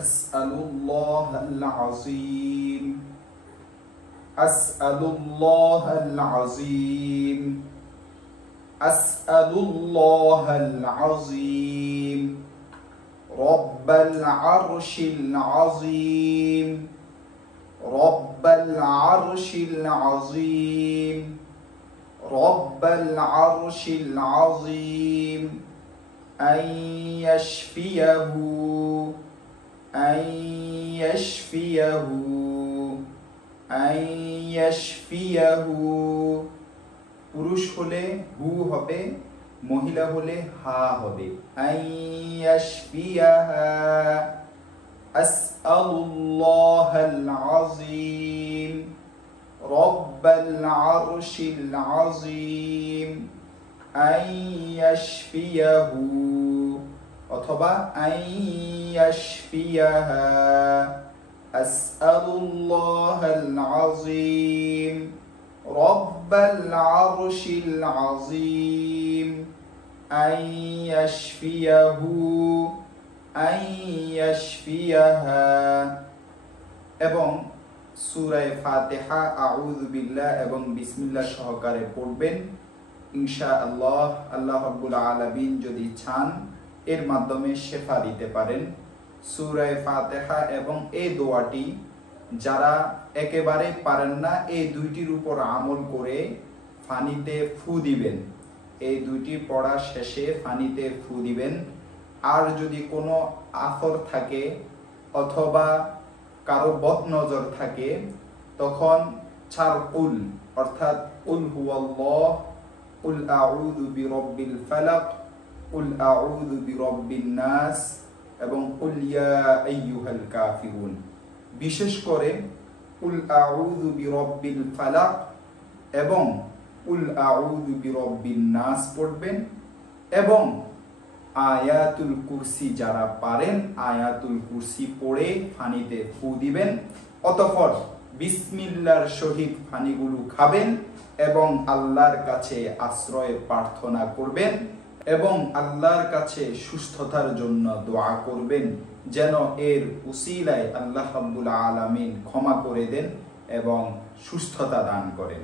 আসআলুল্লাহাল আযীম, আসআলুল্লাহাল আযীম, আসআলুল্লাহাল আযীম। রব্বাল আরশিল আযীম, রব্বাল আরশিল আযীম, রব্বাল আরশিল আযীম। আন ইয়াশফিয়াহু, আন ইয়াশফিয়াহু, আন ইয়াশফিয়াহু। পুরুষ হলে হু হবে, মহিলা হলে হা হবে। আন ইয়াশফিয়াহা। আসআলুল্লাহাল আযীম, রব্বাল আরশিল আযীম। আন ইয়াশফিয়াহু অথবা আন ইয়াশফিয়াহা। আসআলুল্লাহাল আযীম, রব্বাল আরশিল আযীম। আন ইয়াশফিয়াহু, আন ইয়াশফিয়াহা। এবং সূরা ফাতিহা আউযু বিল্লাহ এবং বিসমিল্লাহ সহকারে পড়বেন। ইনশাআল্লাহ আল্লাহ রাব্বুল আলামিন যদি চান এর মাধ্যমে শেফা দিতে পারেন। সূরা ফাতিহা এবং এই দোয়াটি যারা একেবারে পারেন না, এই দুইটির উপর আমল করে পানিতে ফু দিবেন। এই দুইটি পড়া শেষে পানিতে ফু দিবেন। আর যদি কোনো আথর থাকে অথবা কারো বদনজর থাকে তখন চারকুল অর্থাৎ কুল হুয়াল্লাহ, কুল আউযু বিরাব্বিল ফালাক, কুল আউযু বিরাব্বিন নাস এবং কুল ইয়া আইয়ুহাল কাফিরুন। বিশেষ করে কুল আউযু বিরাব্বিল ফালাক এবং কুল আউযু বিরাব্বিন নাস পড়বেন। এবং আয়াতুল কুরসি যারা পারেন আয়াতুল কুরসি পড়ে পানিতে ফু দিবেন। অতঃপর বিসমিল্লাহর সহিত পানিগুলো খাবেন এবং আল্লাহর কাছে আশ্রয় প্রার্থনা করবেন এবং আল্লাহর কাছে সুস্থতার জন্য দোয়া করবেন যেন এর উসিলায় আল্লাহ রাব্বুল আলামিন ক্ষমা করে দেন এবং সুস্থতা দান করেন।